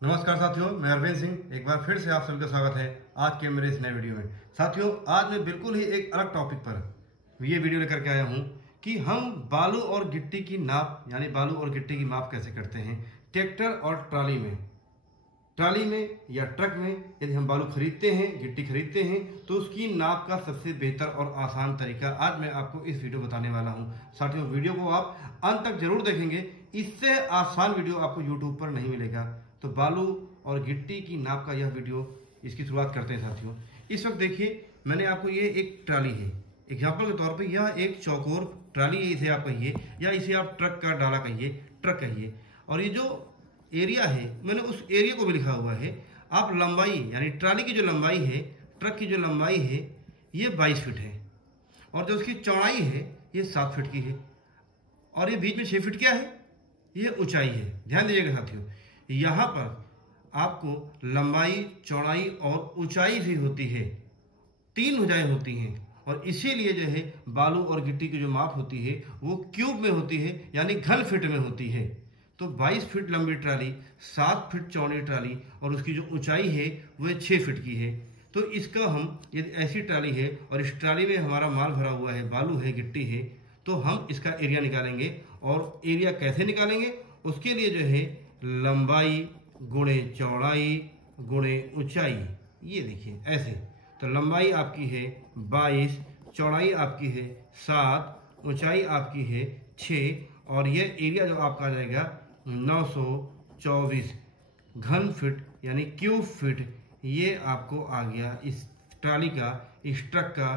नमस्कार साथियों, मैं अरविंद सिंह एक बार फिर से आप सभी का स्वागत है आज के मेरे इस नए वीडियो में। साथियों, आज मैं बिल्कुल ही एक अलग टॉपिक पर ये वीडियो लेकर के आया हूँ कि हम बालू और गिट्टी की नाप यानी बालू और गिट्टी की माप कैसे करते हैं ट्रैक्टर और ट्राली में या ट्रक में। यदि हम बालू खरीदते हैं, गिट्टी खरीदते हैं, तो उसकी नाप का सबसे बेहतर और आसान तरीका आज मैं आपको इस वीडियो बताने वाला हूं। साथियों, वीडियो को आप अंत तक जरूर देखेंगे, इससे आसान वीडियो आपको यूट्यूब पर नहीं मिलेगा। तो बालू और गिट्टी की नाप का यह वीडियो, इसकी शुरुआत करते हैं। साथियों, इस वक्त देखिए, मैंने आपको ये एक ट्राली है, एग्जाम्पल के तौर पे यह एक चौकोर ट्राली है, इसे आप कहिए या इसे आप ट्रक का डाला कहिए, ट्रक कहिए। और ये जो एरिया है, मैंने उस एरिया को भी लिखा हुआ है। आप लंबाई यानी ट्राली की जो लंबाई है, ट्रक की जो लंबाई है, ये 22 फीट है और जो उसकी चौड़ाई है ये 7 फीट की है और ये बीच में 6 फीट क्या है, ये ऊंचाई है। ध्यान दीजिएगा साथियों, यहाँ पर आपको लंबाई, चौड़ाई और ऊंचाई भी होती है, 3 भुजाएं होती हैं। और इसीलिए जो है बालू और गिट्टी की जो माप होती है वो क्यूब में होती है यानी घन फीट में होती है। तो 22 फीट लंबी ट्राली, 7 फीट चौड़ी ट्राली और उसकी जो ऊंचाई है वह 6 फीट की है। तो इसका हम, यदि ऐसी ट्राली है और इस ट्राली में हमारा माल भरा हुआ है, बालू है, गिट्टी है, तो हम इसका एरिया निकालेंगे। और एरिया कैसे निकालेंगे, उसके लिए जो है लंबाई गुणे चौड़ाई गुणे ऊंचाई, ये देखिए ऐसे। तो लंबाई आपकी है 22, चौड़ाई आपकी है 7, ऊंचाई आपकी है 6 और ये एरिया जो आपका आ जाएगा 924 घन फीट यानी क्यूब फीट। ये आपको आ गया इस ट्राली का, इस ट्रक का,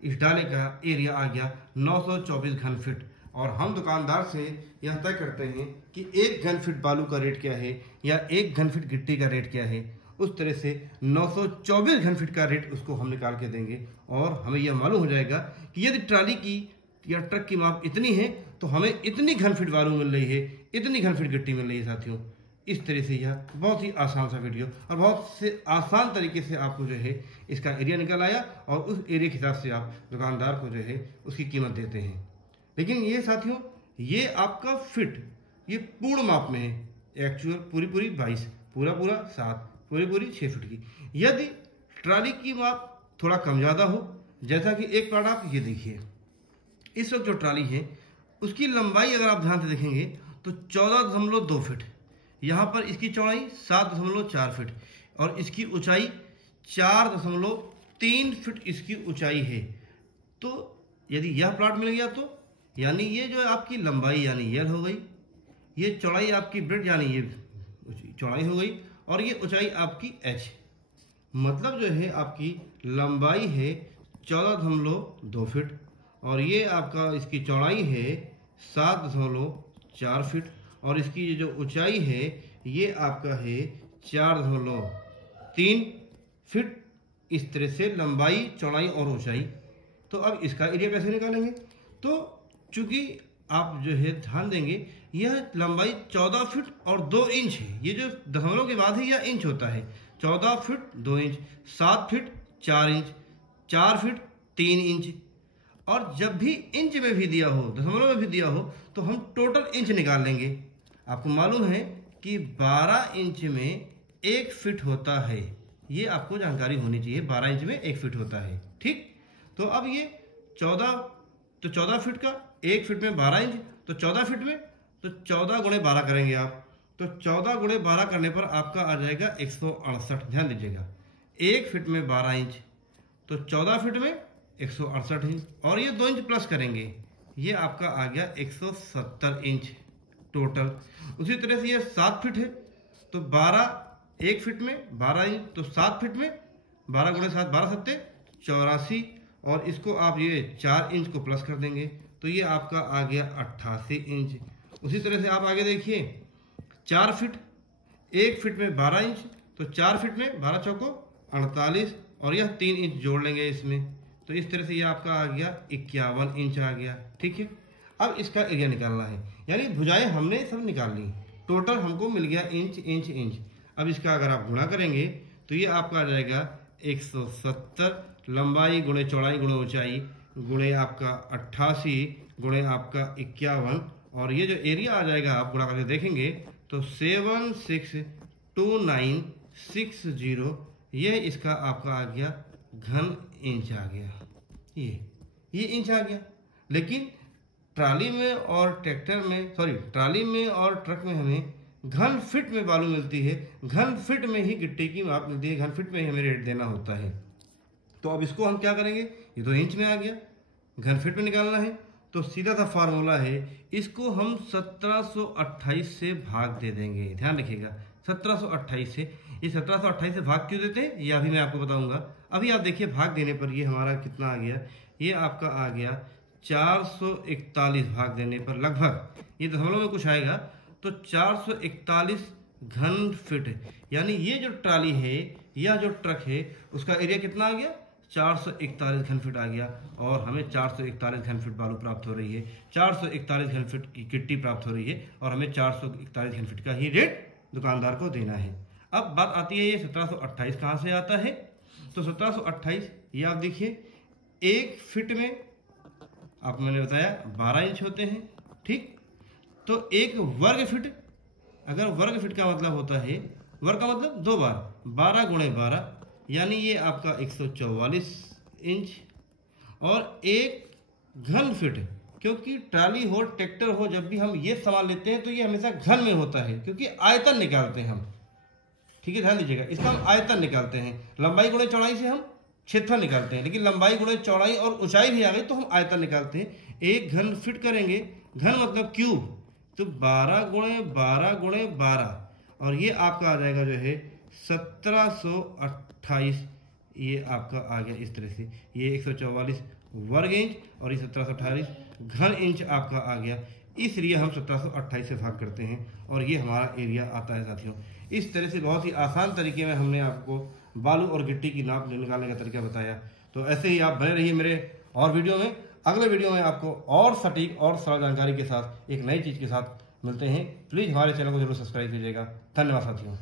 इस डाले का एरिया आ गया 924 घन फीट। और हम दुकानदार से यह तय करते हैं कि 1 घन फीट बालू का रेट क्या है या 1 घन फीट गिट्टी का रेट क्या है। उस तरह से 924 घन फीट का रेट उसको हम निकाल के देंगे और हमें यह मालूम हो जाएगा कि यदि ट्राली की या ट्रक की माप इतनी है तो हमें इतनी घन फीट बालू मिल रही है, इतनी घन फीट गिट्टी मिल रही है। साथियों, इस तरह से यह बहुत ही आसान सा वीडियो और बहुत से आसान तरीके से आपको जो है इसका एरिया निकल आया और उस एरिया के हिसाब से आप दुकानदार को जो है उसकी कीमत देते हैं। लेकिन ये साथियों, ये आपका फिट, ये पूर्ण माप में है। एक्चुअल पूरी 22, पूरा 7, पूरी 6 फीट की। यदि ट्राली की माप थोड़ा कम ज़्यादा हो, जैसा कि एक प्लाट आप ये देखिए, इस वक्त जो ट्राली है उसकी लंबाई अगर आप ध्यान से देखेंगे तो 14.2 फीट, यहाँ पर इसकी चौड़ाई 7.4 फीट और इसकी ऊंचाई 4.3 फीट इसकी ऊंचाई है। तो यदि यह प्लाट मिल गया तो यानी ये जो है आपकी लंबाई यानी ये हो गई, ये चौड़ाई आपकी ब्रेड यानी ये चौड़ाई हो गई और ये ऊंचाई आपकी एच। मतलब जो है आपकी लंबाई है 14.2 फीट और ये आपका इसकी चौड़ाई है 7.4 फीट और इसकी ये जो ऊंचाई है ये आपका है 4.3 फीट। इस तरह से लंबाई, चौड़ाई और ऊंचाई। तो अब इसका एरिया कैसे निकालेंगे? तो चूंकि आप जो है ध्यान देंगे, यह लंबाई 14 फीट और 2 इंच है। ये जो दशमलव के बाद है यह इंच होता है। 14 feet 2 inch, 7 feet 4 inch, 4 feet 3 inch. और जब भी इंच में भी दिया हो, दशमलव में भी दिया हो, तो हम टोटल इंच निकाल लेंगे। आपको मालूम है कि 12 इंच में 1 फीट होता है, ये आपको जानकारी होनी चाहिए। 12 इंच में 1 फीट होता है, ठीक। तो अब ये 14 फीट का 1 फीट में 12 इंच, तो 14 फीट में तो 14 गुणे 12 करेंगे आप। तो 14 गुणे 12 करने पर आपका आ जाएगा 168। ध्यान दीजिएगा, 1 फीट में 12 इंच तो 14 फीट में 168 इंच और ये 2 इंच प्लस करेंगे, ये आपका आ गया 170 इंच टोटल। उसी तरह से ये 7 फीट है तो 1 फीट में 12 इंच तो 7 फीट में 12 गुणे 7, 12 सत्ते 84 और इसको आप ये 4 इंच को प्लस कर देंगे तो ये आपका आ गया 88 इंच। उसी तरह से आप आगे देखिए, 4 फीट, 1 फीट में 12 इंच तो 4 फीट में 12 चौको 48 और यह 3 इंच जोड़ लेंगे इसमें। तो इस तरह से ये आपका आ गया 51 इंच आ गया, ठीक है। अब इसका एरिया निकालना है, यानी भुजाएं हमने सब निकाल ली, टोटल हमको मिल गया इंच इंच इंच। अब इसका अगर आप गुणा करेंगे तो ये आपका आ जाएगा 170 लंबाई गुणे चौड़ाई गुणे ऊंचाई गुणे आपका 88 गुणे आपका 51 और ये जो एरिया आ जाएगा आप गुणा करके देखेंगे तो 76 2960, ये इसका आपका आ गया घन इंच आ गया। ये इंच आ गया। लेकिन ट्राली में और ट्राली में और ट्रक में हमें घन फीट में बालू मिलती है, घन फीट में ही गिट्टी की माप मिलती है, घन फीट में ही हमें रेट देना होता है। तो अब इसको हम क्या करेंगे, ये तो इंच में आ गया, घन फीट में निकालना है, तो सीधा सा फार्मूला है, इसको हम 1728 से भाग दे देंगे। ध्यान रखिएगा 1728 से। ये 1728 से भाग क्यों देते हैं ये अभी मैं आपको बताऊंगा। अभी आप देखिए भाग देने पर ये हमारा कितना आ गया, ये आपका आ गया 441 भाग देने पर लगभग, ये दशमलव में कुछ आएगा तो 441 घन फीट, यानी ये जो ट्राली है या जो ट्रक है उसका एरिया कितना आ गया, 441 घन फीट आ गया। और हमें 441 घन फीट बालू प्राप्त हो रही है, 441 घन फीट की गिट्टी प्राप्त हो रही है, और हमें 441 घन फीट का ही रेट दुकानदार को देना है। अब बात आती है ये 1728 कहाँ से आता है, तो 1728 ये आप देखिए 1 फीट में आप मैंने बताया 12 इंच होते हैं, ठीक। तो 1 वर्ग फीट, अगर वर्ग फीट का मतलब होता है, वर्ग का मतलब 2 बार, 12 गुणे 12 यानी ये आपका 144 इंच। और 1 घन फीट, क्योंकि ट्राली हो ट्रैक्टर हो जब भी हम ये सामान लेते हैं तो ये हमेशा घन में होता है, क्योंकि आयतन निकालते हैं हम, ठीक है, ध्यान दीजिएगा, इसका हम आयतन निकालते हैं। लंबाई गुणे चौड़ाई से हम क्षेत्रफल निकालते हैं, लेकिन लंबाई गुणे चौड़ाई और ऊंचाई भी आ गई तो हम आयतन निकालते हैं। 1 घन फीट करेंगे, घन मतलब क्यूब, तो 12 गुणे 12 गुणे 12, और ये आपका आ जाएगा जो है 1728, ये आपका आ गया इस तरह से, ये 144 वर्ग इंच और ये 1728 घन इंच आपका आ गया। इसलिए हम 1728 से भाग करते हैं और ये हमारा एरिया आता है साथियों। इस तरह से बहुत ही आसान तरीके में हमने आपको बालू और गिट्टी की नाप निकालने का तरीका बताया। तो ऐसे ही आप बने रहिए मेरे और वीडियो में। अगले वीडियो में आपको और सटीक और सरल जानकारी के साथ एक नई चीज़ के साथ मिलते हैं। प्लीज़ हमारे चैनल को जरूर सब्सक्राइब कीजिएगा। धन्यवाद साथियों।